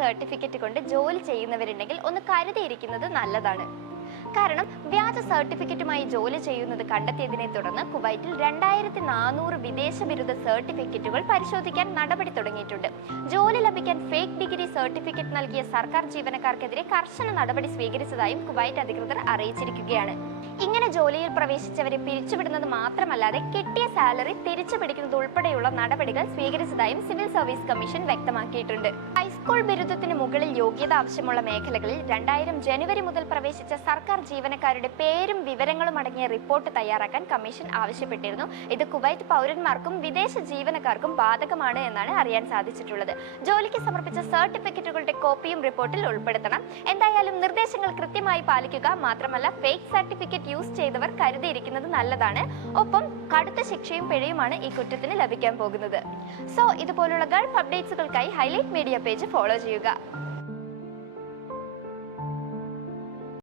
Certificate കൊണ്ട് ജോലി ചെയ്യുന്നവരുണ്ടെങ്കിൽ ഒന്ന് കരുതിയിരിക്കുന്നത് നല്ലതാണ്. കാരണം വ്യാജ സർട്ടിഫിക്കറ്റുമായി ജോലി ചെയ്യുന്നത് കണ്ടെത്തിയതിനെ തുടർന്ന് കുവൈറ്റിൽ രണ്ടായിരത്തി നാനൂറ് വിദേശ ബിരുദ സർട്ടിഫിക്കറ്റുകൾ പരിശോധിക്കാൻ നടപടി തുടങ്ങിയിട്ടുണ്ട്. ജോലി ലഭിക്കാൻ ഫേക്ക് ഡിഗ്രി സർട്ടിഫിക്കറ്റ് നൽകിയ സർക്കാർ ജീവനക്കാർക്കെതിരെ കർശന നടപടി സ്വീകരിച്ചതായും കുവൈറ്റ് അധികൃതർ അറിയിച്ചിരിക്കുകയാണ്. ഇങ്ങനെ ജോലിയിൽ പ്രവേശിച്ചവരെ പിരിച്ചുവിടുന്നത് മാത്രമല്ലാതെ കിട്ടിയ സാലറി തിരിച്ചു പിടിക്കുന്നത് ഉൾപ്പെടെയുള്ള നടപടികൾ സ്വീകരിച്ചതായും സിവിൽ സർവീസ് കമ്മീഷൻ വ്യക്തമാക്കിയിട്ടുണ്ട്. ഹൈസ്കൂൾ ബിരുദത്തിന് മുകളിൽ യോഗ്യത ആവശ്യമുള്ള മേഖലകളിൽ രണ്ടായിരം ജനുവരി മുതൽ പ്രവേശിച്ച സർക്കാർ ജീവനക്കാരുടെ പേരും വിവരങ്ങളും അടങ്ങിയ റിപ്പോർട്ട് തയ്യാറാക്കാൻ കമ്മീഷൻ ആവശ്യപ്പെട്ടിരുന്നു. ഇത് കുവൈറ്റ് പൗരന്മാർക്കും വിദേശ ജീവനക്കാർക്കും ബാധകമാണ് എന്നാണ് അറിയാൻ സാധിച്ചിട്ടുള്ളത്. ജോലിക്ക് സമർപ്പിച്ച സർട്ടിഫിക്കറ്റുകളുടെ കോപ്പിയും റിപ്പോർട്ടിൽ ഉൾപ്പെടുത്തണം. എന്തായാലും നിർദ്ദേശങ്ങൾ കൃത്യമായി പാലിക്കുക മാത്രമല്ല ഫേക്ക് സർട്ടിഫിക്കറ്റ് യൂസ് ചെയ്തവർ കരുതിയിരിക്കുന്നത് നല്ലതാണ്. ഒപ്പം കടുത്ത ശിക്ഷയും പിഴയുമാണ് ഈ കുറ്റത്തിന് ലഭിക്കാൻ പോകുന്നത്. സോ ഇതുപോലുള്ള ഗൾഫ് അപ്ഡേറ്റ്സുകൾക്കായി ഹൈലൈറ്റ് മീഡിയ പേജ് ഫോളോ ചെയ്യുക.